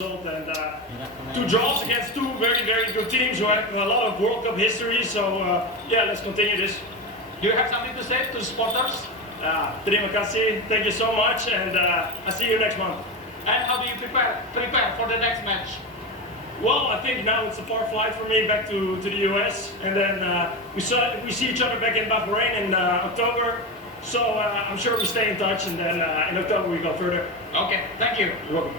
And two draws against two very, very good teams who have a lot of World Cup history. So yeah, let's continue this. Do you have something to say to the supporters? Terima kasih, thank you so much, and I'll see you next month. And how do you prepare for the next match? Well, I think now it's a far flight for me back to the US, and then we see each other back in Bahrain in October. So I'm sure we stay in touch, and then in October we go further. Okay, thank you. You're welcome.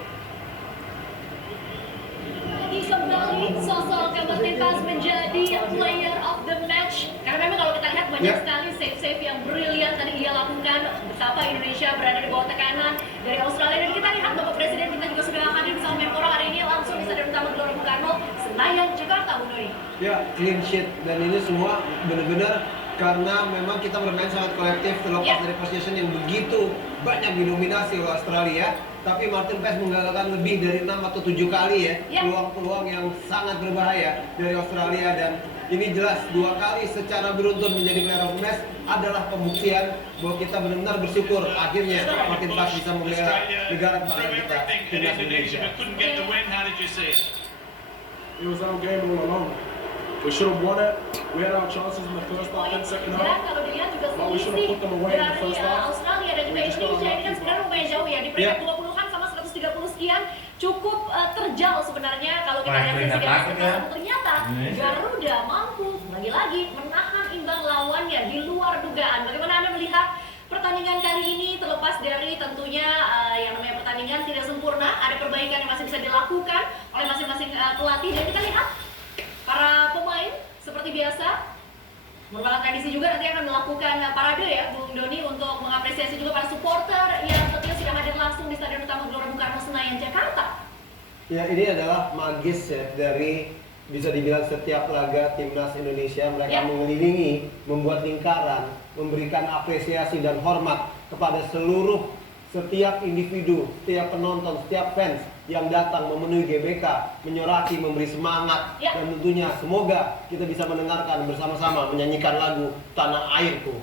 Lagi kembali sosok Kementintas menjadi player of the match, karena memang kalau kita lihat banyak sekali save-save yang brilian tadi ia lakukan. Betapa Indonesia berada di bawah tekanan dari Australia, dan kita lihat Bapak Presiden kita juga sudah hadir bersama Menpora hari ini langsung di Stadion Utama Gelora Bung Karno, Senayan, Jakarta, Bu Nuri. Ya, clean sheet, dan ini semua benar-benar karena memang kita bermain sangat kolektif terlepas dari possession yang begitu banyak didominasi oleh Australia. Tapi Martin Paes menggagalkan lebih dari 6 atau 7 kali peluang-peluang yang sangat berbahaya dari Australia, dan ini jelas 2 kali secara beruntun menjadi player of the match adalah pembuktian bahwa kita benar-benar bersyukur akhirnya Martin Paes bisa membela negara kebanggaan kita, timnas Indonesia. It was our game all along. We should have won it. We had our chances in the first half and second half. Kalau dilihat juga But we should have put them away in the dari first half. Australia dan juga Indonesia ini kan sebenarnya lumayan jauh ya, di peringkat 20-an sama 130 sekian, cukup terjal sebenarnya kalau kita lihat sisi dari ternyata Garuda mampu lagi-lagi menahan imbang lawannya di luar dugaan. Bagaimana Anda melihat pertandingan kali ini, terlepas dari tentunya yang namanya pertandingan tidak sempurna, ada perbaikan yang masih bisa dilakukan oleh masing-masing pelatih, dan kita lihat para pemain seperti biasa merupakan tradisi juga nanti akan melakukan parade ya Bung Doni untuk mengapresiasi juga para supporter yang tentunya sudah hadir langsung di Stadion Utama Gelora Bung Karno, Senayan, Jakarta. Ya, ini adalah magis ya dari bisa dibilang setiap laga timnas Indonesia. Mereka mengelilingi, membuat lingkaran, memberikan apresiasi dan hormat kepada setiap individu, setiap penonton, setiap fans yang datang memenuhi GBK, menyoraki, memberi semangat, dan tentunya semoga kita bisa mendengarkan bersama-sama menyanyikan lagu Tanah Airku.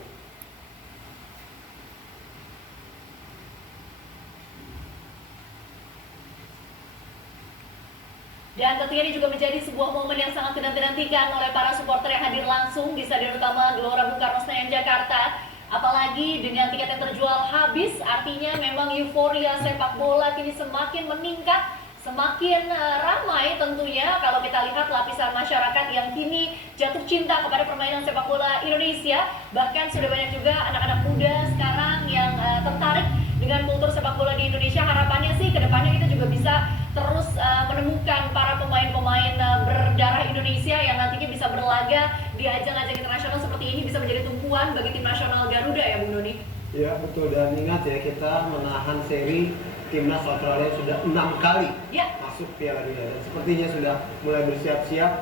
Dan tentunya ini juga menjadi sebuah momen yang sangat dinantikan oleh para supporter yang hadir langsung di Stadion Utama Gelora Bung Karno, Senayan, Jakarta. Apalagi dengan tiket yang terjual habis, artinya memang euforia sepak bola kini semakin meningkat, semakin ramai tentunya kalau kita lihat lapisan masyarakat yang kini jatuh cinta kepada permainan sepak bola Indonesia. Bahkan sudah banyak juga anak-anak muda sekarang yang tertarik dengan kultur sepak bola di Indonesia. Harapannya sih kedepannya kita juga bisa terus menemukan para pemain-pemain berdarah Indonesia yang nantinya bisa berlaga di ajang-ajang internasional seperti ini, bisa menjadi tumpuan bagi tim nasional Garuda ya Bung Doni. Ya betul, dan ingat ya, kita menahan seri timnas Australia sudah 6 kali masuk Piala Dunia, dan sepertinya sudah mulai bersiap-siap.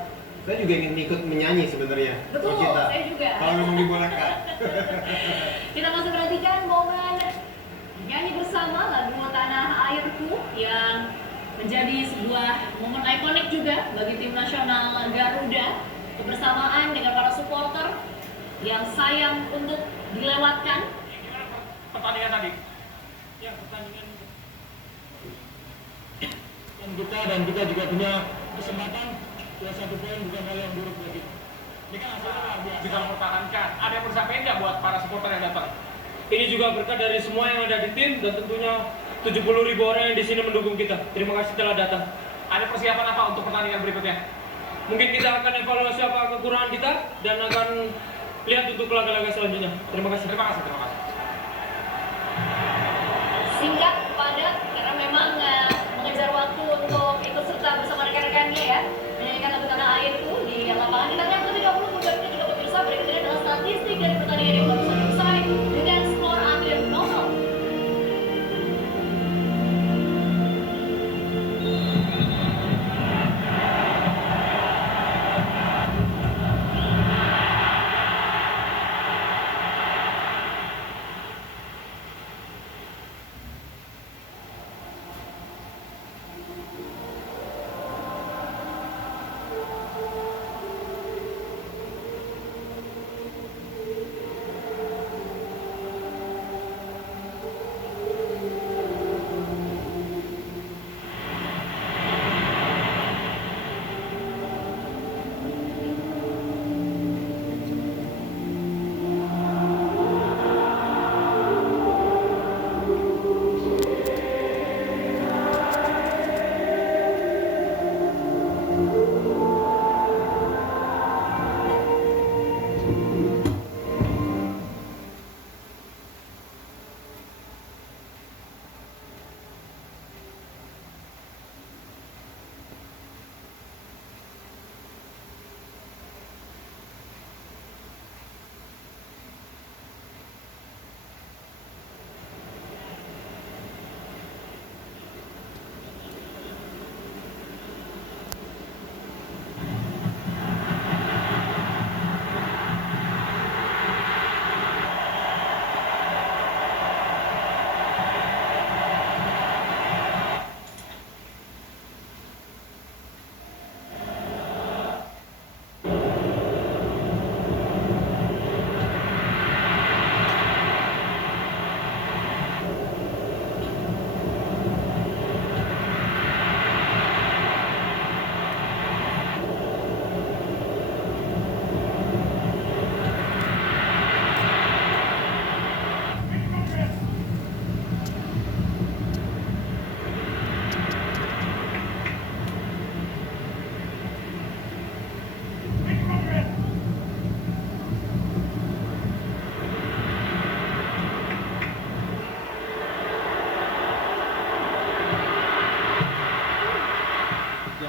Saya juga ingin ikut menyanyi sebenarnya. Betul, saya juga. Kalau memang dibolehkan. Kita masih perhatikan momen nyanyi bersama lagu Tanah Airku yang menjadi sebuah momen ikonik juga bagi tim nasional Garuda. Kebersamaan dengan para supporter yang sayang untuk dilewatkan. Pertandingan tadi. Ya, pertandingan dan kita juga punya kesempatan 21 poin, bukan hal yang buruk bagi kita. Ini kan hasilnya luar biasa. Bisa mempertahankan. Ada yang mau disampaikan nggak buat para supporter yang datang? Ini juga berkat dari semua yang ada di tim, dan tentunya 70.000 orang yang di sini mendukung kita. Terima kasih telah datang. Ada persiapan apa untuk pertandingan berikutnya? Mungkin kita akan evaluasi apa kekurangan kita dan akan lihat untuk laga-laga selanjutnya. Terima kasih. Terima kasih. Singkat, padat, karena memang mengejar waktu untuk ikut serta bersama rekan-rekannya ya menyanyikan lagu Tanah Airku di lapangan. Kita lihat lebih 30 menit juga pemirsa. Berikut ini adalah statistik dari pertandingan yang baru saja usai dengan skor hampir 0-0.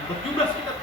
bertugas kita.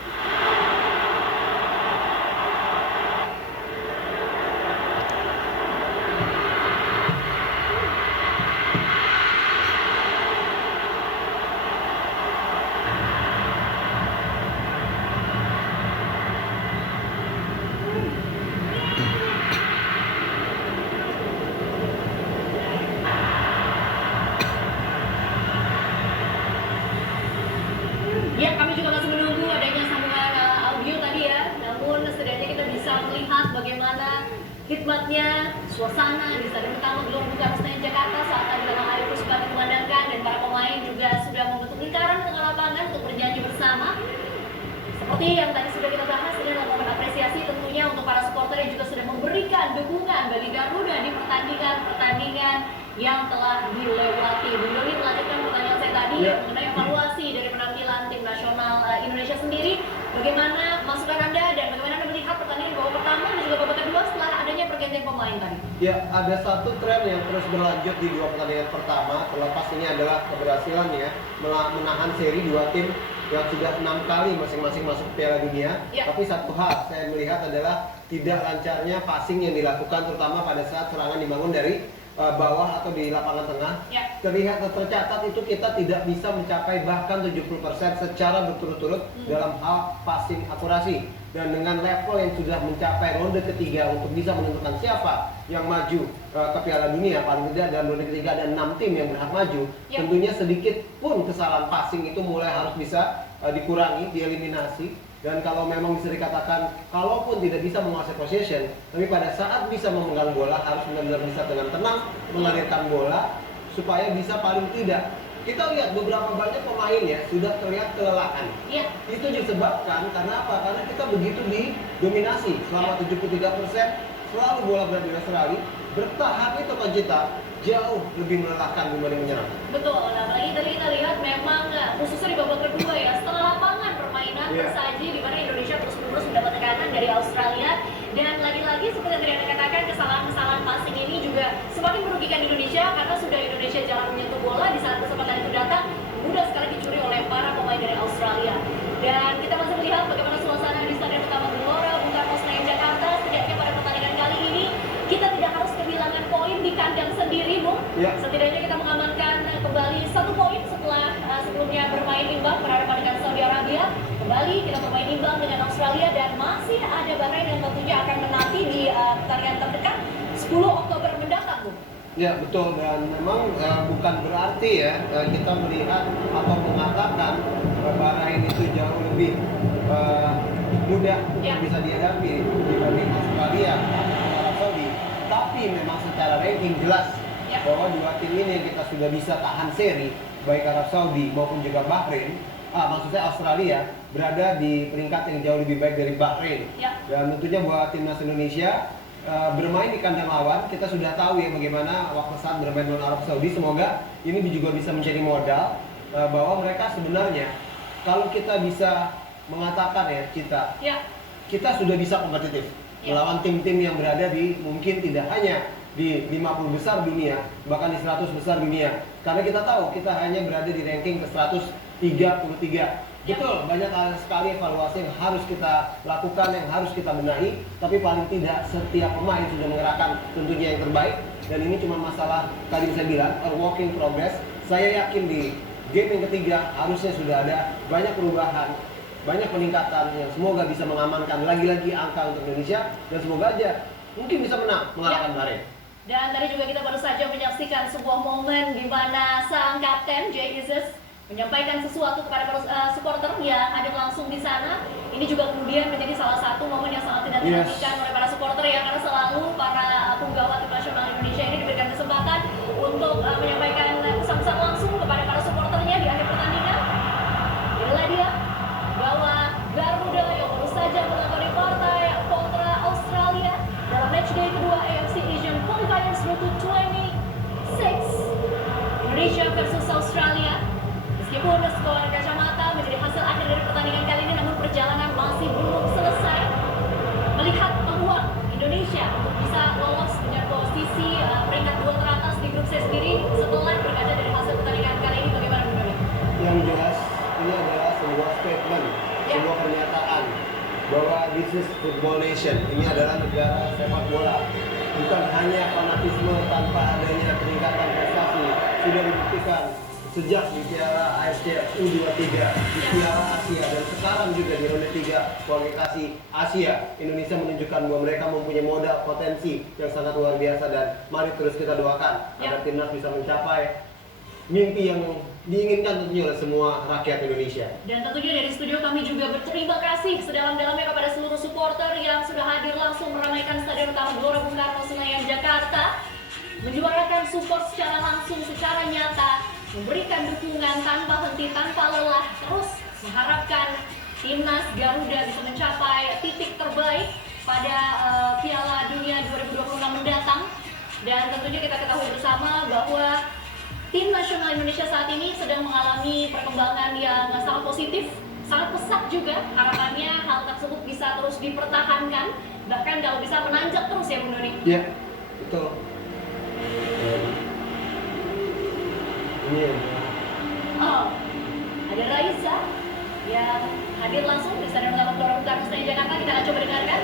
Ya, kami juga masih menunggu adanya sambungan audio tadi ya. Namun setidaknya kita bisa melihat bagaimana hikmatnya suasana di Stadion Utama Gelora Bung Karno Senayan Jakarta saat tadi tanah air terus kami memandangkan dan para pemain juga sudah membentuk lingkaran di tengah lapangan untuk bernyanyi bersama. Seperti yang tadi sudah kita bahas, ini adalah momen apresiasi tentunya untuk para supporter yang juga sudah memberikan dukungan bagi Garuda di pertandingan-pertandingan yang telah dilewati. Bung Doni melanjutkan pertanyaan saya tadi mengenai evaluasi dari penampilan tim nasional Indonesia sendiri. Bagaimana masukan Anda dan bagaimana Anda melihat pertandingan babak pertama dan juga babak kedua setelah adanya pergantian pemain tadi? Ya, ada satu tren yang terus berlanjut di dua pertandingan pertama. Terlepas ini adalah keberhasilannya menahan seri dua tim yang sudah 6 kali masing-masing masuk ke Piala Dunia. Ya. Tapi satu hal saya melihat adalah tidak lancarnya passing yang dilakukan, terutama pada saat serangan dibangun dari bawah atau di lapangan tengah. Ya. Terlihat tercatat itu kita tidak bisa mencapai bahkan 70% secara berturut-turut dalam hal passing akurasi. Dan dengan level yang sudah mencapai ronde ketiga untuk bisa menentukan siapa yang maju ke Piala Dunia, paling tidak dalam ronde ketiga ada 6 tim yang berhak maju. Ya. Tentunya sedikit pun kesalahan passing itu mulai harus bisa dikurangi, dieliminasi. Dan kalau memang bisa dikatakan, kalaupun tidak bisa menguasai possession, tapi pada saat bisa memegang bola harus benar-benar bisa dengan tenang mengalirkan bola supaya bisa paling tidak. Kita lihat beberapa banyak pemain ya sudah terlihat kelelahan. Iya. Itu disebabkan karena apa? Karena kita begitu didominasi selama 73%, selalu bola berada di Australia. Bertahan itu Conchita jauh lebih melelahkan dibanding menyerang. Betul, nah apalagi tadi kita lihat memang khususnya di babak kedua ya, setengah lapangan permainan tersaji di mana Indonesia terus-menerus mendapat tekanan dari Australia. Dan lagi-lagi seperti yang tadi Anda katakan, kesalahan-kesalahan passing ini juga semakin merugikan Indonesia karena sudah Indonesia jalan menyentuh bola di saat kesempatan itu datang mudah sekali dicuri oleh para pemain dari Australia. Dan kita masih melihat bagaimana suasana di Stadion Utama Gelora Bung Karno Senayan Jakarta. Setidaknya pada pertandingan kali ini kita tidak harus kehilangan poin di kandang sendiri, Bung. Ya. Setidaknya kita mengamankan kembali 1 poin setelah sebelumnya bermain imbang berhadapan dengan Saudi Arabia. Kembali kita bermain imbang dengan Australia dan masih ada Bahrain yang tentunya akan menanti di pertandingan terdekat 10 Oktober mendatang, Bung. Ya betul, dan memang bukan berarti ya kita melihat atau mengatakan Bahrain itu jauh lebih mudah untuk bisa dihadapi dibanding Australia atau Arab Saudi. Tapi memang secara ranking jelas bahwa dua tim ini yang kita sudah bisa tahan seri, baik Arab Saudi maupun juga Bahrain, maksudnya Australia berada di peringkat yang jauh lebih baik dari Bahrain. Dan tentunya buat timnas Indonesia bermain di kandang lawan, kita sudah tahu ya bagaimana waktu saat bermain melawan Arab Saudi. Semoga ini juga bisa menjadi modal bahwa mereka sebenarnya kalau kita bisa mengatakan ya kita sudah bisa kompetitif melawan tim-tim yang berada di mungkin tidak hanya di 50 besar dunia, bahkan di 100 besar dunia. Karena kita tahu kita hanya berada di ranking ke 133. Betul, banyak sekali evaluasi yang harus kita lakukan, yang harus kita benahi. Tapi paling tidak setiap pemain sudah mengerahkan tentunya yang terbaik. Dan ini cuma masalah, tadi saya bilang, a work in progress. Saya yakin di game yang ketiga harusnya sudah ada banyak perubahan, banyak peningkatan yang semoga bisa mengamankan lagi-lagi angka untuk Indonesia. Dan semoga aja mungkin bisa menang mengalahkan Bahrain. Dan tadi juga kita baru saja menyaksikan sebuah momen di mana sang kapten Jay Isis menyampaikan sesuatu kepada para supporter yang hadir langsung di sana. Ini juga kemudian menjadi salah satu momen yang sangat tidak dinantikan oleh para supporter ya, karena selalu para punggawa tim nasional Indonesia ini diberikan kesempatan untuk menyampaikan pesan-pesan langsung kepada para supporternya di akhir pertandingan. Inilah dia bahwa Garuda yang baru saja melakoni partai kontra Australia dalam matchday kedua AFC Asian Qualifiers Route to 26 Indonesia versus Australia. Meskipun skor kacamata menjadi hasil akhir dari pertandingan kali ini, namun perjalanan masih belum selesai. Melihat peluang Indonesia untuk bisa lolos dengan posisi peringkat 2 teratas di grup C sendiri setelah berkaca dari hasil pertandingan kali ini, bagaimana menurut? Yang jelas ini adalah sebuah statement sebuah pernyataan bahwa this is football nation. Ini adalah negara sepak bola. Bukan hanya fanatisme tanpa adanya peningkatan prestasi. Sudah dibuktikan sejak di Piala AFC U23, di Piala Asia, dan sekarang juga di ronde 3 kualifikasi Asia. Indonesia menunjukkan bahwa mereka mempunyai modal potensi yang sangat luar biasa, dan mari terus kita doakan agar timnas bisa mencapai mimpi yang diinginkan tentunya oleh semua rakyat Indonesia. Dan tentunya dari studio kami juga berterima kasih sedalam-dalamnya kepada seluruh supporter yang sudah hadir langsung meramaikan Stadion Utama Gelora Bung Karno Senayan Jakarta, menyuarakan support secara langsung, secara nyata, memberikan dukungan tanpa henti, tanpa lelah, terus mengharapkan timnas Garuda bisa mencapai titik terbaik pada Piala Dunia 2026 mendatang. Dan tentunya kita ketahui bersama bahwa tim nasional Indonesia saat ini sedang mengalami perkembangan yang sangat positif, sangat pesat juga. Harapannya hal tersebut bisa terus dipertahankan, bahkan kalau bisa menanjak terus ya Bung Doni. Iya, betul. Ini ya. Oh, ada Raisa yang hadir langsung di Stadion Utama Gelora Bung Karno Senayan Jakarta. Kita akan coba dengarkan.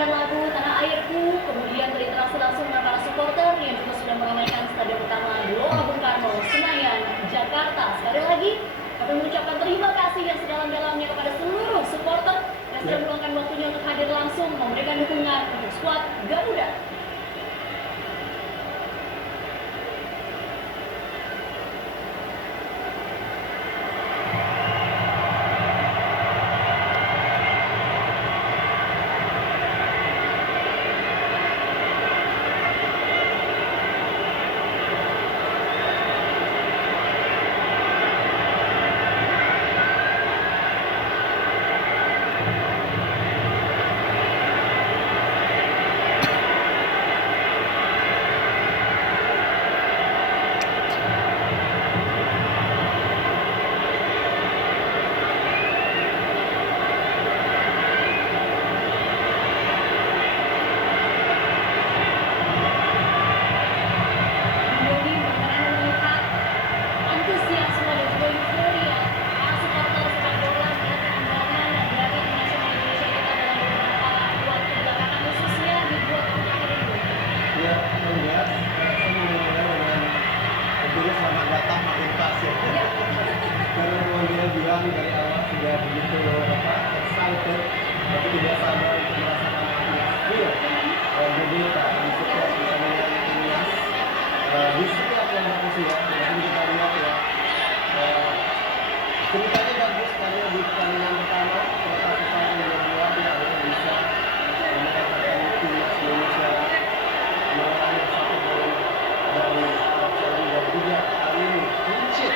menyanyikan lagu Tanah Airku, kemudian berinteraksi langsung dengan para supporter yang juga sudah meramaikan Stadion Utama Gelora Bung Karno, Senayan, Jakarta. Sekali lagi, kami mengucapkan terima kasih yang sedalam-dalamnya kepada seluruh supporter yang sudah meluangkan waktunya untuk hadir langsung memberikan dukungan untuk skuad Garuda. Selamat datang Martin Paes ya. Karena memang dia bilang dari awal sudah begitu excited, tapi tidak sabar untuk merasakan atmosfer Gbk di setiap pertandingan timnas, di setiap kompetisi ya. Jadi kita lihat ya, ceritanya bagus karena di pertandingan pertama terlepas sesuatu yang membuat dia bisa mendapatkan timnas Indonesia meraih 1 poin dari Australia dan juga kali ini kuncit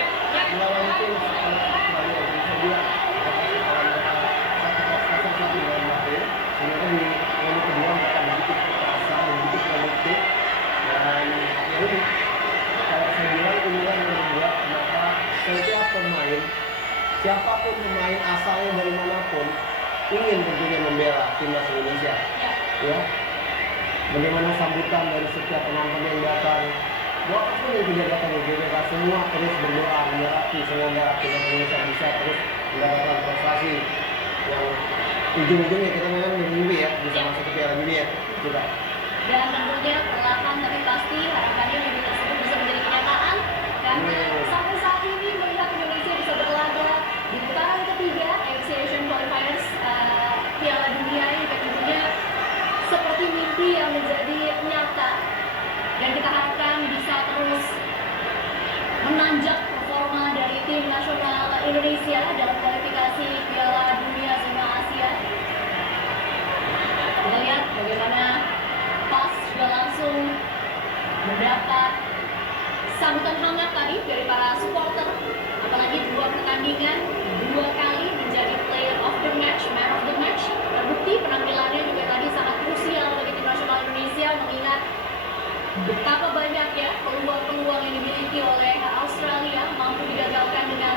melawan tim Australia yang bisa dia dapat melawan mereka 1-0 dengan Bahrain. Sehingga di lalu kedua mereka begitu perkasa, begitu produktif, dan ya ini kalau saya bilang inilah yang membuat kenapa setiap pemain, siapapun pemain asalnya dari manapun ingin tentunya membela timnas Indonesia. Ya, bagaimana sambutan dari setiap penonton yang datang, walaupun yang tidak datang ke GBK, semua terus berdoa menyerahkan semoga timnas Indonesia bisa terus mendapatkan prestasi yang ujung-ujungnya kita memang bermimpi ya bisa masuk ke Piala Dunia kita. Dan tentunya perlahan tapi pasti harapannya mimpi tersebut bisa menjadi kenyataan karena sampai saat ini melihat Indonesia bisa berlaga di putaran ketiga AFC Asian Qualifiers Piala Dunia ini tentunya seperti mimpi yang menjadi nyata, dan kita harapkan bisa terus menanjak performa dari tim nasional Indonesia dalam kualifikasi Piala Dunia zona Asia. Kita lihat bagaimana PAS sudah langsung mendapat sambutan hangat tadi dari para supporter, apalagi 2 pertandingan 2 kali menjadi player of the match, man of the match. Terbukti penampilannya juga tadi sangat krusial bagi tim nasional Indonesia, mengingat betapa banyak ya peluang-peluang yang dimiliki oleh Australia mampu digagalkan dengan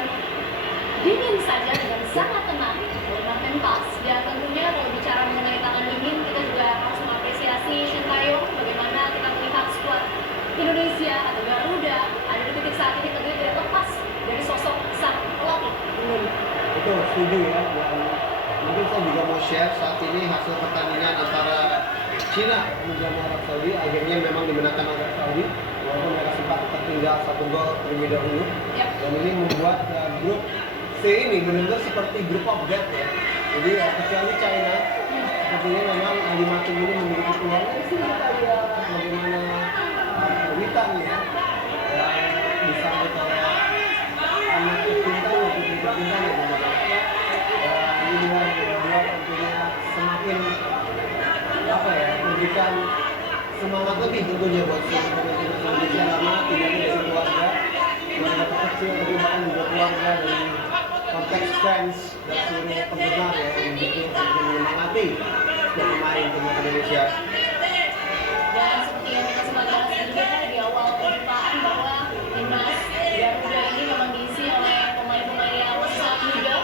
dingin saja, dengan sangat tenang oleh Martin Paes. Dan tentunya kalau bicara mengenai tangan dingin, kita juga harus mengapresiasi Shin Tae-yong, bagaimana kita melihat skuad Indonesia atau Garuda ada di titik saat ini tentunya tidak lepas dari sosok sang pelatih. Betul, setuju ya. Dan mungkin saya juga mau share saat ini hasil pertandingan antara Cina menjamu Arab Saudi, akhirnya memang dimenangkan Arab Saudi walaupun mereka sempat tertinggal 1 gol terlebih dahulu. Dan ini membuat grup C ini benar-benar seperti grup of death ya. Jadi kecuali China, sepertinya memang 5 tim ini memiliki peluang yang sudah kayak bagaimana Witan ya, yang disambut oleh anak kepintaran, putri kepintaran ya. Dan ini yang membuat tentunya semakin memberikan semangat lebih tentunya buat seluruh timnas Indonesia, karena tidak hanya dari keluarga kecil, tapi bahkan juga keluarga dari konteks fans dan seluruh penggemar ya yang begitu menyemangati setiap pemain timnas Indonesia. Dan seperti yang kita sempat bahas juga di awal perjumpaan bahwa timnas Garuda ini memang diisi oleh pemain-pemain yang sangat muda,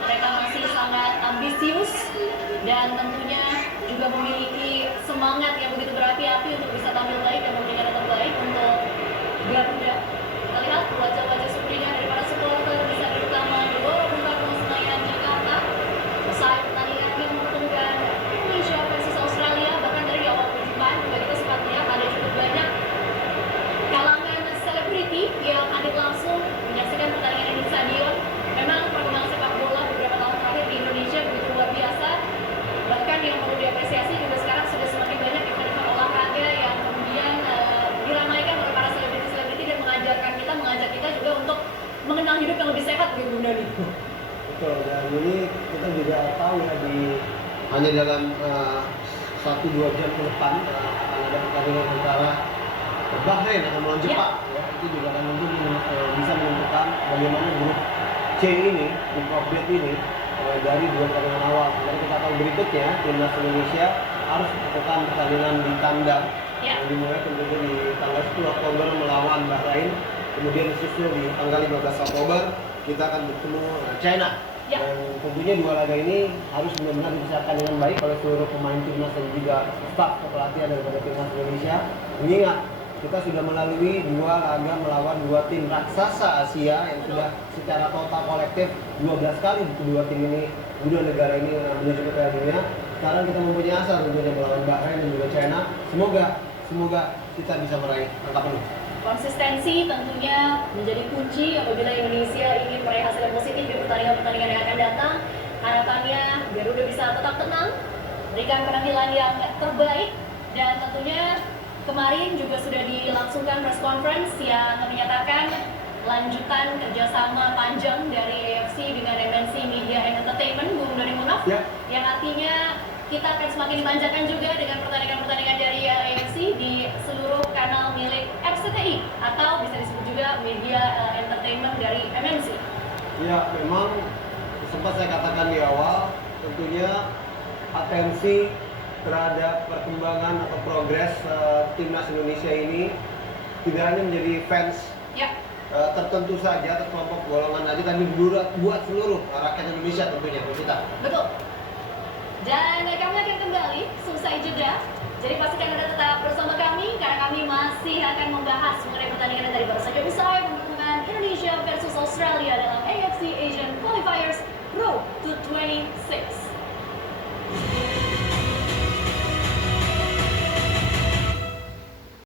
mereka masih sangat ambisius dan tentunya juga memiliki semangat yang begitu berapi-api untuk bisa tampil baik dan memberikan yang terbaik untuk Garuda. Kita lihat wajah-wajah sumringah dari para supporter di Stadion Utama Gelora Bung Karno, Senayan, Jakarta. Usai pertandingan yang mempertemukan Indonesia versus Australia. kita juga tahu ya hanya dalam 1-2 jam ke depan akan ada pertandingan antara Bahrain akan melawan Jepang. Ya, itu juga akan mungkin bisa menentukan bagaimana grup C ini, grup update ini dari 2 pertandingan awal. Dan kita tahu berikutnya timnas Indonesia harus melakukan pertandingan di kandang yang dimulai tentunya di tanggal 10 Oktober melawan Bahrain. Kemudian disusul di tanggal 15 Oktober kita akan bertemu China. Dan tentunya 2 laga ini harus benar-benar dipersiapkan dengan baik oleh seluruh pemain timnas dan juga staf kepelatihan daripada timnas Indonesia. Mengingat kita sudah melalui 2 laga melawan 2 tim raksasa Asia yang sudah secara total kolektif 12 kali kedua tim ini, kedua negara ini menuju ke Piala Dunia. Sekarang kita mempunyai asa tentunya melawan Bahrain dan juga China. Semoga kita bisa meraih angka penuh. Konsistensi tentunya menjadi kunci apabila Indonesia ingin meraih hasil yang positif di pertandingan-pertandingan yang akan datang. Harapannya Garuda bisa tetap tenang, berikan penampilan yang terbaik, dan tentunya kemarin juga sudah dilangsungkan press conference yang menyatakan lanjutan kerjasama panjang dari AFC dengan MNC Media and Entertainment, Bung Doni Munaf, yang artinya kita akan semakin dimanjakan juga dengan pertandingan-pertandingan dari AFC di seluruh kanal milik RCTI atau bisa disebut juga media entertainment dari MNC. Ya, memang sempat saya katakan di awal, tentunya atensi terhadap perkembangan atau progres timnas Indonesia ini tidak hanya menjadi fans tertentu saja atau kelompok golongan aja, tapi buat seluruh rakyat Indonesia tentunya, kita. Betul. Dan kami akan kembali selesai jeda. Jadi pastikan Anda tetap bersama kami karena kami masih akan membahas mengenai pertandingan yang tadi baru saja usai, pertemuan Indonesia versus Australia dalam AFC Asian Qualifiers Road to 26.